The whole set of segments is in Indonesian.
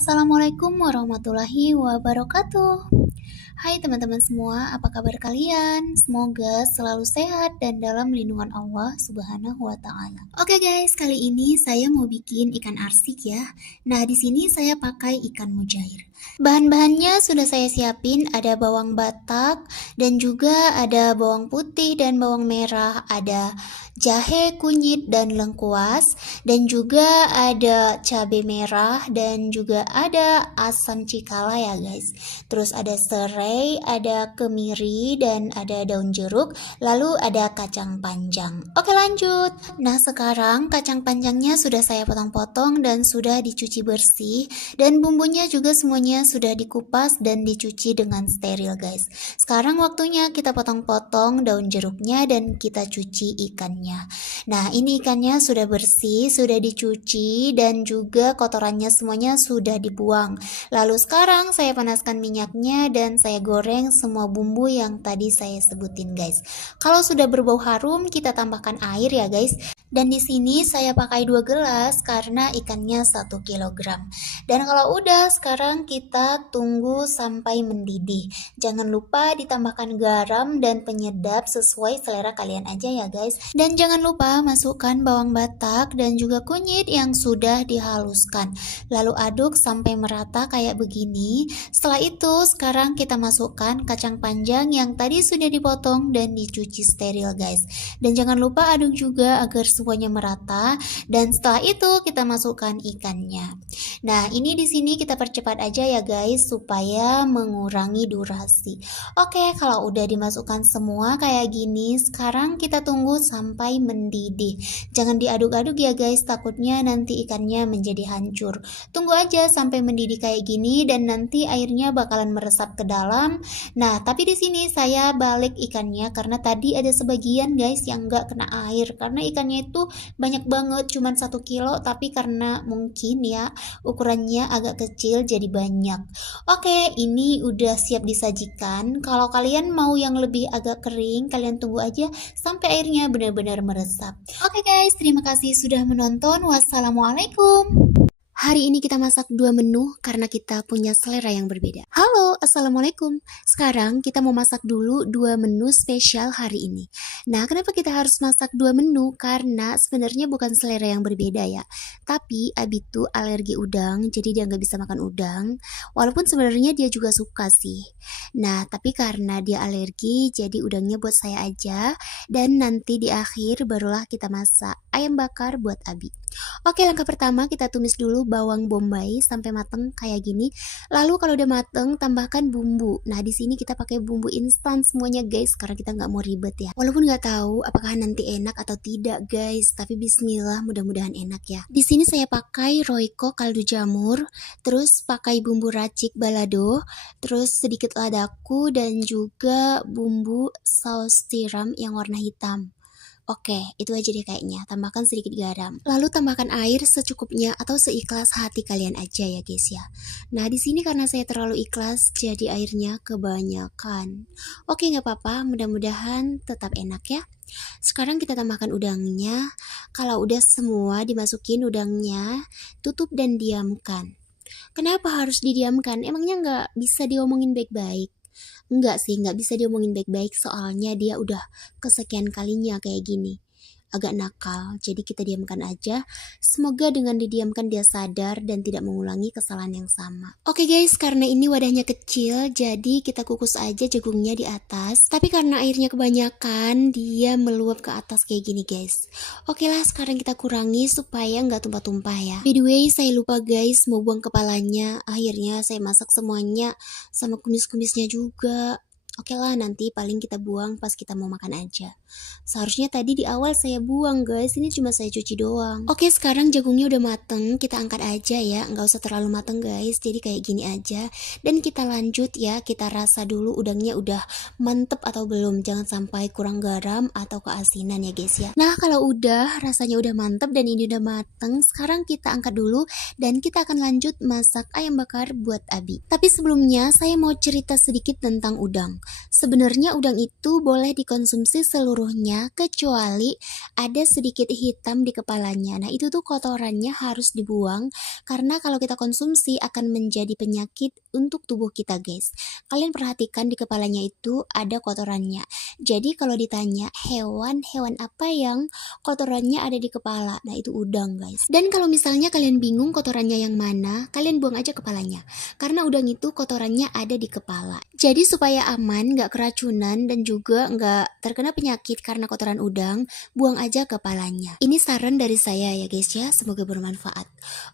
Assalamualaikum warahmatullahi wabarakatuh. Hai teman-teman semua, apa kabar kalian? Semoga selalu sehat dan dalam lindungan Allah Subhanahu wa taala. Oke guys, kali ini saya mau bikin ikan arsik ya. Nah, di sini saya pakai ikan mujair. Bahan-bahannya sudah saya siapin, ada bawang batak dan juga ada bawang putih dan bawang merah, ada jahe, kunyit dan lengkuas, dan juga ada cabai merah dan juga ada asam cikala ya guys. Terus ada serai, ada kemiri dan ada daun jeruk, lalu ada kacang panjang. Oke lanjut. Nah sekarang kacang panjangnya sudah saya potong-potong dan sudah dicuci bersih, dan bumbunya juga semuanya sudah dikupas dan dicuci dengan steril guys. Sekarang waktunya kita potong-potong daun jeruknya dan kita cuci ikannya. Nah ini ikannya sudah bersih, sudah dicuci dan juga kotorannya semuanya sudah dibuang. Lalu sekarang saya panaskan minyaknya dan saya goreng semua bumbu yang tadi saya sebutin guys. Kalau sudah berbau harum kita tambahkan air ya guys. Dan di sini saya pakai 2 gelas karena ikannya 1 kilogram. Dan kalau udah sekarang kita tunggu sampai mendidih. Jangan lupa ditambahkan garam dan penyedap sesuai selera kalian aja ya guys. Dan jangan lupa masukkan bawang batak dan juga kunyit yang sudah dihaluskan. Lalu aduk sampai merata kayak begini. Setelah itu sekarang kita masukkan kacang panjang yang tadi sudah dipotong dan dicuci steril guys. Dan jangan lupa aduk juga agar semuanya merata, dan setelah itu kita masukkan ikannya. Nah, ini di sini kita percepat aja ya guys supaya mengurangi durasi. Oke, kalau udah dimasukkan semua kayak gini, sekarang kita tunggu sampai mendidih. Jangan diaduk-aduk ya guys, takutnya nanti ikannya menjadi hancur. Tunggu aja sampai mendidih kayak gini dan nanti airnya bakalan meresap ke dalam. Nah, tapi di sini saya balik ikannya karena tadi ada sebagian guys yang nggak kena air karena ikannya itu banyak banget, cuman 1 kilo, tapi karena mungkin ya ukurannya agak kecil jadi banyak. Oke, ini udah siap disajikan. Kalau kalian mau yang lebih agak kering, kalian tunggu aja sampai airnya benar-benar meresap. Oke guys, terima kasih sudah menonton. Wassalamualaikum. Hari ini kita masak 2 menu karena kita punya selera yang berbeda. Halo, Assalamualaikum. Sekarang kita mau masak dulu 2 menu spesial hari ini. Nah, kenapa kita harus masak 2 menu? Karena sebenarnya bukan selera yang berbeda ya. Tapi Abi tuh alergi udang, jadi dia nggak bisa makan udang. Walaupun sebenarnya dia juga suka sih. Nah, tapi karena dia alergi, jadi udangnya buat saya aja. Dan nanti di akhir barulah kita masak ayam bakar buat Abi. Oke, langkah pertama kita tumis dulu bawang bombay sampai mateng kayak gini. Lalu kalau udah mateng, tambahkan bumbu. Nah, di sini kita pakai bumbu instan semuanya guys, karena kita nggak mau ribet ya. Walaupun nggak tahu apakah nanti enak atau tidak guys, tapi bismillah mudah-mudahan enak ya. Di sini saya pakai Royco kaldu jamur, terus pakai bumbu racik balado, terus sedikit ladaku dan juga bumbu saus tiram yang warna hitam. Oke, itu aja deh kayaknya. Tambahkan sedikit garam. Lalu tambahkan air secukupnya atau seikhlas hati kalian aja ya guys ya. Nah, di sini karena saya terlalu ikhlas, jadi airnya kebanyakan. Oke, nggak apa-apa. Mudah-mudahan tetap enak ya. Sekarang kita tambahkan udangnya. Kalau udah semua dimasukin udangnya, tutup dan diamkan. Kenapa harus didiamkan? Emangnya nggak bisa diomongin baik-baik? Enggak sih, nggak bisa diomongin baik-baik soalnya dia udah kesekian kalinya kayak gini. Agak nakal, jadi kita diamkan aja. Semoga dengan didiamkan dia sadar dan tidak mengulangi kesalahan yang sama. Oke guys, karena ini wadahnya kecil, jadi kita kukus aja jagungnya di atas. Tapi karena airnya kebanyakan, dia meluap ke atas kayak gini guys. Oke lah, sekarang kita kurangi supaya nggak tumpah-tumpah ya. By the way, saya lupa guys mau buang kepalanya. Akhirnya saya masak semuanya sama kumis-kumisnya juga. Oke lah, nanti paling kita buang pas kita mau makan aja. Seharusnya tadi di awal saya buang guys, ini cuma saya cuci doang. Oke, sekarang jagungnya udah mateng, kita angkat aja ya, nggak usah terlalu mateng guys, jadi kayak gini aja. Dan kita lanjut ya, kita rasa dulu udangnya udah mantep atau belum, jangan sampai kurang garam atau keasinan ya guys ya. Nah, kalau udah rasanya udah mantep dan ini udah mateng, sekarang kita angkat dulu dan kita akan lanjut masak ayam bakar buat Abi. Tapi sebelumnya saya mau cerita sedikit tentang udang. Sebenarnya udang itu boleh dikonsumsi seluruhnya kecuali ada sedikit hitam di kepalanya. Nah, itu tuh kotorannya harus dibuang karena kalau kita konsumsi akan menjadi penyakit untuk tubuh kita, guys. Kalian perhatikan di kepalanya itu ada kotorannya. Jadi kalau ditanya hewan apa yang kotorannya ada di kepala, nah itu udang, guys. Dan kalau misalnya kalian bingung kotorannya yang mana, kalian buang aja kepalanya. Karena udang itu kotorannya ada di kepala. Jadi supaya aman, nggak keracunan, dan juga nggak terkena penyakit karena kotoran udang, buang aja kepalanya. Ini saran dari saya ya guys ya, semoga bermanfaat.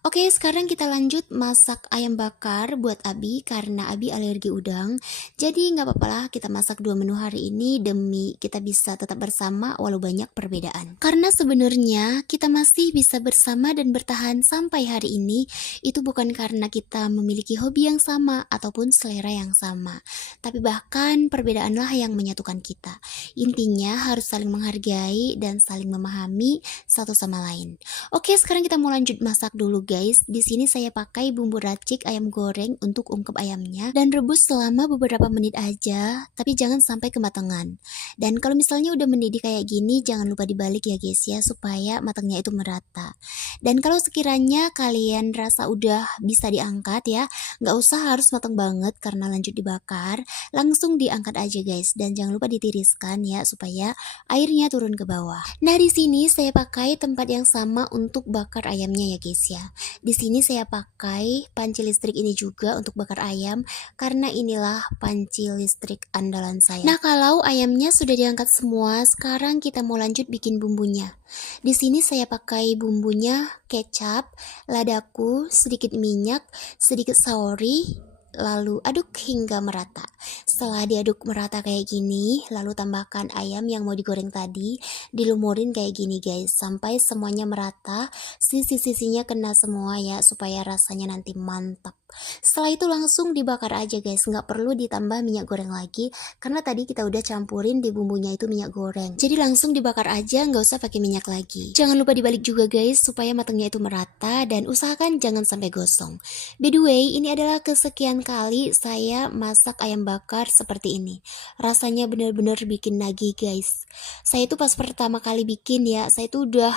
Oke, sekarang kita lanjut masak ayam bakar buat Abi karena Abi alergi udang. Jadi nggak apa-apa lah kita masak 2 menu hari ini demi kita bisa tetap bersama walau banyak perbedaan. Karena sebenarnya kita masih bisa bersama dan bertahan sampai hari ini itu bukan karena kita memiliki hobi yang sama ataupun selera yang sama, tapi bahkan perbedaanlah yang menyatukan kita. Intinya harus saling menghargai dan saling memahami satu sama lain. Oke, sekarang kita mau lanjut masak dulu guys. Di sini saya pakai bumbu racik ayam goreng untuk ungkep ayamnya dan rebus selama beberapa menit aja, tapi jangan sampai kematangan. Dan kalau misalnya udah mendidih kayak gini, jangan lupa dibalik ya guys ya, supaya matangnya itu merata. Dan kalau sekiranya kalian rasa udah bisa diangkat ya, nggak usah harus matang banget karena lanjut dibakar, langsung diangkat aja guys. Dan jangan lupa ditiriskan ya supaya airnya turun ke bawah. Nah, di sini saya pakai tempat yang sama untuk bakar ayamnya ya guys ya. Di sini saya pakai panci listrik ini juga untuk bakar ayam karena inilah panci listrik andalan saya. Nah, kalau ayamnya sudah diangkat semua, sekarang kita mau lanjut bikin bumbunya. Di sini saya pakai bumbunya kecap, ladaku, sedikit minyak, sedikit saori, lalu aduk hingga merata. Setelah diaduk merata kayak gini, lalu tambahkan ayam yang mau digoreng tadi, dilumurin kayak gini guys, sampai semuanya merata, sisi-sisinya kena semua ya, supaya rasanya nanti mantap. Setelah itu langsung dibakar aja guys, nggak perlu ditambah minyak goreng lagi, karena tadi kita udah campurin di bumbunya itu minyak goreng. Jadi langsung dibakar aja, nggak usah pakai minyak lagi. Jangan lupa dibalik juga guys, supaya matangnya itu merata, dan usahakan jangan sampai gosong. By the way, ini adalah kesekian kali saya masak ayam bakar seperti ini. Rasanya bener-bener bikin nagih guys. Saya itu pas pertama kali bikin ya, saya itu udah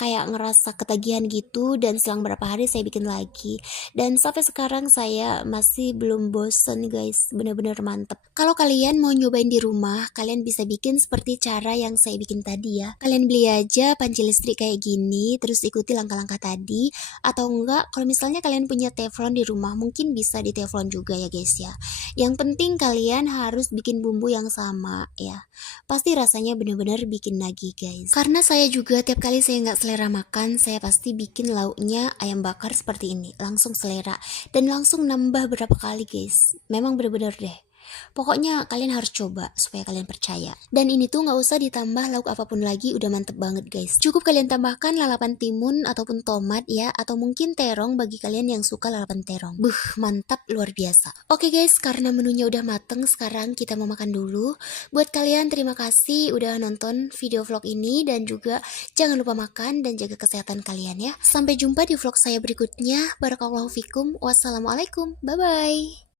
kayak ngerasa ketagihan gitu, dan selang berapa hari saya bikin lagi. Dan sampai sekarang saya masih belum bosen guys, bener-bener mantep. Kalau kalian mau nyobain di rumah, kalian bisa bikin seperti cara yang saya bikin tadi ya. Kalian beli aja panci listrik kayak gini, terus ikuti langkah-langkah tadi. Atau enggak, kalau misalnya kalian punya teflon di rumah, mungkin bisa di teflon juga ya guys ya. Yang penting kalian harus bikin bumbu yang sama ya. Pasti rasanya bener-bener bikin nagih guys. Karena saya juga tiap kali saya nggak selera makan, saya pasti bikin lauknya ayam bakar seperti ini, langsung selera dan langsung nambah berapa kali guys. Memang bener-bener deh. Pokoknya kalian harus coba supaya kalian percaya. Dan ini tuh nggak usah ditambah lauk apapun lagi, udah mantep banget guys. Cukup kalian tambahkan lalapan timun ataupun tomat ya, atau mungkin terong bagi kalian yang suka lalapan terong. Mantap luar biasa. Oke guys, karena menunya udah mateng, sekarang kita mau makan dulu. Buat kalian terima kasih udah nonton video vlog ini, dan juga jangan lupa makan dan jaga kesehatan kalian ya. Sampai jumpa di vlog saya berikutnya. Barakallahu fikum. Wassalamualaikum. Bye bye.